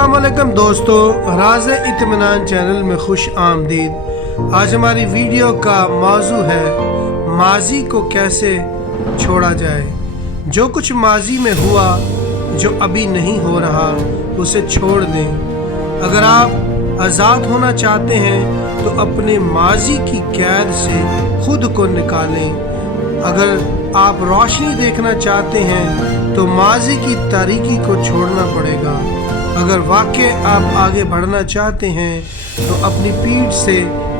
अस्सलाम वालेकुम दोस्तों, राज़े इत्मीनान चैनल में खुश आमदीद। आज हमारी वीडियो का मौजू है माजी को कैसे छोड़ा जाए। जो कुछ माजी में हुआ, जो अभी नहीं हो रहा, उसे छोड़ दें। अगर आप आज़ाद होना चाहते हैं तो अपने माजी की कैद से खुद को निकालें। अगर आप रोशनी देखना चाहते हैं तो माजी की तारीकी को छोड़ना पड़ेगा। अगर वाकई आप आगे बढ़ना चाहते हैं तो अपनी पीठ से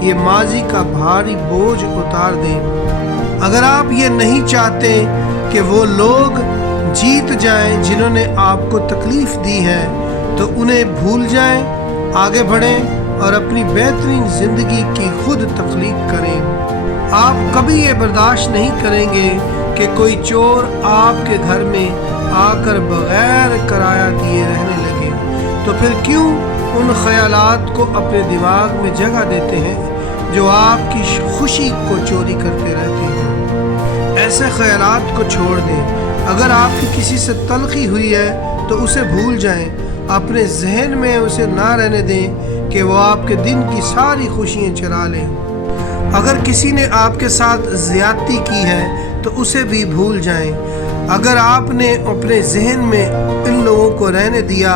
ये माजी का भारी बोझ उतार दें। अगर आप ये नहीं चाहते कि वो लोग जीत जाएं जिन्होंने आपको तकलीफ़ दी है, तो उन्हें भूल जाएं, आगे बढ़ें और अपनी बेहतरीन ज़िंदगी की खुद तख्लीक करें। आप कभी ये बर्दाश्त नहीं करेंगे कि कोई चोर आपके घर में आकर बग़ैर किराया दिए रहने लगे, तो फिर क्यों उन ख़यालात को अपने दिमाग में जगह देते हैं जो आपकी खुशी को चोरी करते रहते हैं। ऐसे ख़यालात को छोड़ दें। अगर आपकी किसी से तलख़ी हुई है तो उसे भूल जाएं। अपने जहन में उसे ना रहने दें कि वो आपके दिन की सारी खुशियाँ चुरा लें। अगर किसी ने आपके साथ ज़्यादती की है तो उसे भी भूल जाएं। अगर आपने अपने जहन में इन लोगों को रहने दिया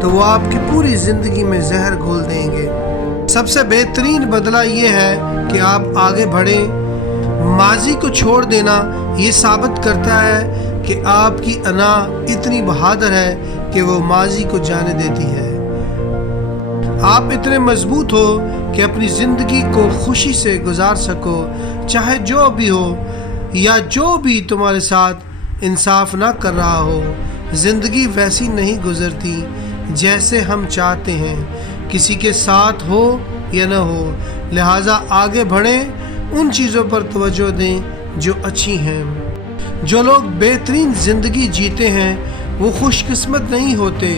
तो वो आपकी पूरी ज़िंदगी में जहर घोल देंगे। सबसे बेहतरीन बदला ये है कि आप आगे बढ़ें। माजी को छोड़ देना ये साबित करता है कि आपकी अना इतनी बहादुर है कि वो माजी को जाने देती है। आप इतने मजबूत हो कि अपनी ज़िंदगी को खुशी से गुजार सको, चाहे जो भी हो या जो भी तुम्हारे साथ इंसाफ ना कर रहा हो। ज़िंदगी वैसी नहीं गुजरती जैसे हम चाहते हैं, किसी के साथ हो या न हो। लिहाजा आगे बढ़ें, उन चीज़ों पर तवज्जो दें जो अच्छी हैं। जो लोग बेहतरीन ज़िंदगी जीते हैं वो खुशकिस्मत नहीं होते,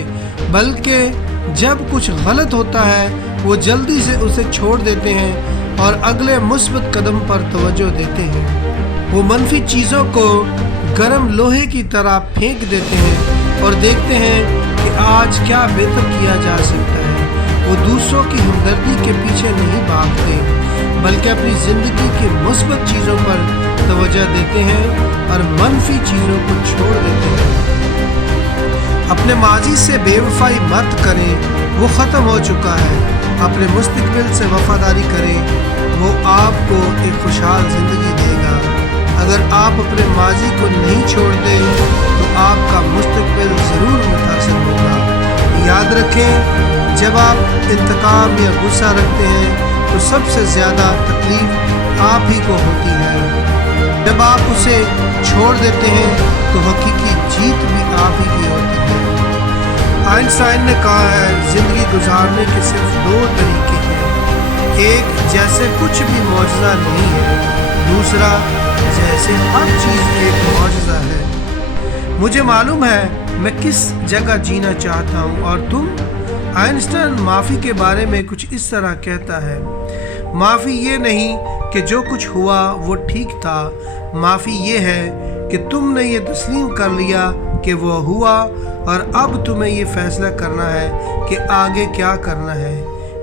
बल्कि जब कुछ गलत होता है वो जल्दी से उसे छोड़ देते हैं और अगले मुस्बत कदम पर तवज्जो देते हैं। वो मनफी चीज़ों को गर्म लोहे की तरह फेंक देते हैं और देखते हैं कि आज क्या बेहतर किया जा सकता है। वो दूसरों की हमदर्दी के पीछे नहीं भागते, बल्कि अपनी ज़िंदगी की मुस्बत चीज़ों पर तवज्जो देते हैं और मनफी चीज़ों को छोड़ देते हैं। अपने माजी से बेवफाई मत करें, वो ख़त्म हो चुका है। अपने मुस्तकबिल से वफादारी करें, वो आपको एक खुशहाल ज़िंदगी देगा। अगर आप अपने माजी को नहीं छोड़ते तो आपका मुस्तकबिल ज़रूर मुतासिर होगा। याद रखें, जब आप इंतकाम या गुस्सा रखते हैं तो सबसे ज़्यादा तकलीफ़ आप ही को होती है। जब आप उसे छोड़ देते हैं तो हकीकी जीत भी आप ही की होती है। आइंस्टाइन ने कहा है, ज़िंदगी गुजारने के सिर्फ दो तरीके हैं। एक, जैसे कुछ भी मौजज़ा नहीं है। दूसरा, जैसे हर चीज़ एक मौजज़ा है। मुझे मालूम है मैं किस जगह जीना चाहता हूँ और तुम। आइंस्टाइन माफ़ी के बारे में कुछ इस तरह कहता है, माफ़ी ये नहीं कि जो कुछ हुआ वो ठीक था। माफ़ी ये है कि तुमने ये तस्लीम कर लिया कि वो हुआ और अब तुम्हें ये फ़ैसला करना है कि आगे क्या करना है।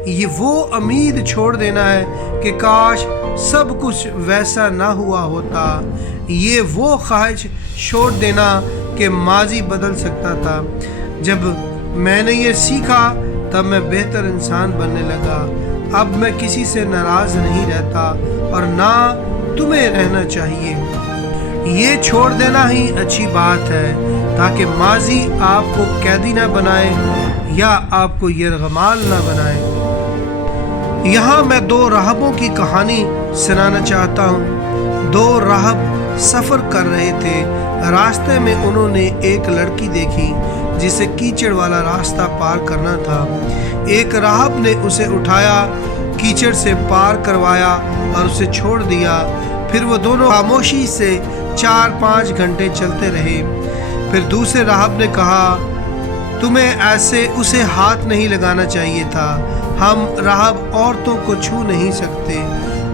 ये वो उम्मीद छोड़ देना है कि काश सब कुछ वैसा ना हुआ होता। ये वो ख्वाहिश छोड़ देना कि माजी बदल सकता था। जब मैंने ये सीखा तब मैं बेहतर इंसान बनने लगा। अब मैं किसी से नाराज़ नहीं रहता और ना तुम्हें रहना चाहिए। ये छोड़ देना ही अच्छी बात है, ताकि माजी आपको कैदी ना बनाए या आपको यरगमाल ना बनाए। यहाँ मैं दो राहबों की कहानी सुनाना चाहता हूँ। दो राहब सफ़र कर रहे थे। रास्ते में उन्होंने एक लड़की देखी जिसे कीचड़ वाला रास्ता पार करना था। एक राहब ने उसे उठाया, कीचड़ से पार करवाया और उसे छोड़ दिया। फिर वो दोनों खामोशी से 4-5 घंटे चलते रहे। फिर दूसरे राहब ने कहा, तुम्हें ऐसे उसे हाथ नहीं लगाना चाहिए था। हम राहब औरतों को छू नहीं सकते।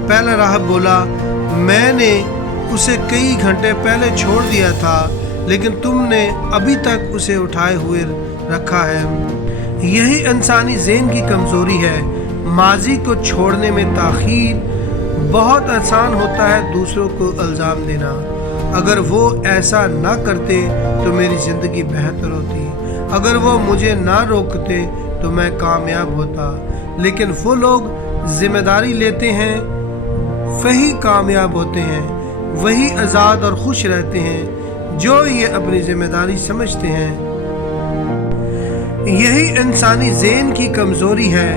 पहला राहब बोला, मैंने उसे कई घंटे पहले छोड़ दिया था, लेकिन तुमने अभी तक उसे उठाए हुए रखा है। यही इंसानी ज़हन की कमज़ोरी है। माजी को छोड़ने में ताख़ीर। बहुत आसान होता है दूसरों को इल्ज़ाम देना। अगर वो ऐसा ना करते तो मेरी ज़िंदगी बेहतर होती, अगर वो मुझे ना रोकते तो मैं कामयाब होता। लेकिन वो लोग ज़िम्मेदारी लेते हैं, वही कामयाब होते हैं, वही आज़ाद और खुश रहते हैं जो ये अपनी ज़िम्मेदारी समझते हैं। यही इंसानी ज़हन की कमज़ोरी है,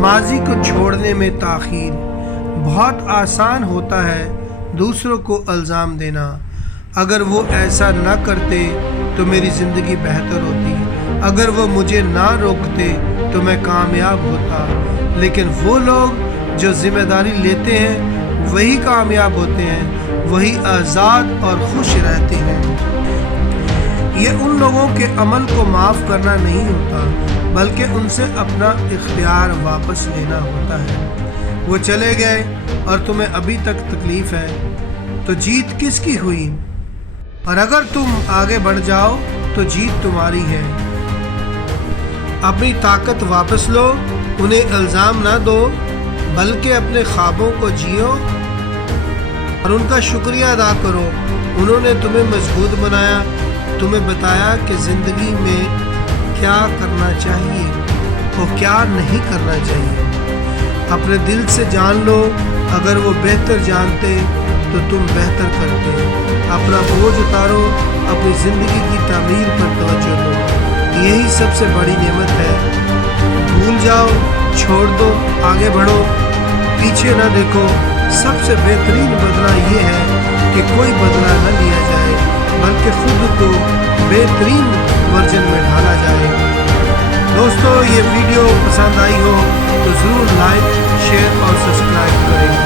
माजी को छोड़ने में ताख़ीर। बहुत आसान होता है दूसरों को इल्ज़ाम देना। अगर वो ऐसा ना करते तो मेरी ज़िंदगी बेहतर होती, अगर वो मुझे ना रोकते तो मैं कामयाब होता। लेकिन वो लोग जो ज़िम्मेदारी लेते हैं वही कामयाब होते हैं, वही आज़ाद और खुश रहते हैं। ये उन लोगों के अमल को माफ़ करना नहीं होता, बल्कि उनसे अपना इख्तियार वापस लेना होता है। वो चले गए और तुम्हें अभी तक तकलीफ़ है, तो जीत किसकी हुई? और अगर तुम आगे बढ़ जाओ तो जीत तुम्हारी है। अपनी ताकत वापस लो, उन्हें इल्ज़ाम ना दो, बल्कि अपने ख्वाबों को जियो और उनका शुक्रिया अदा करो। उन्होंने तुम्हें मजबूत बनाया, तुम्हें बताया कि ज़िंदगी में क्या करना चाहिए और क्या नहीं करना चाहिए। अपने दिल से जान लो, अगर वो बेहतर जानते तो तुम बेहतर करते। अपना बोझ उतारो, अपनी ज़िंदगी की तामीर पर तवज्जो दो। यही सबसे बड़ी नेमत है। भूल जाओ, छोड़ दो, आगे बढ़ो, पीछे ना देखो। सबसे बेहतरीन बदला ये है कि कोई बदला न लिया जाए, बल्कि खुद को बेहतरीन वर्जन में ढाला जाए। दोस्तों, ये वीडियो पसंद आई हो तो ज़रूर लाइक, शेयर और सब्सक्राइब करें।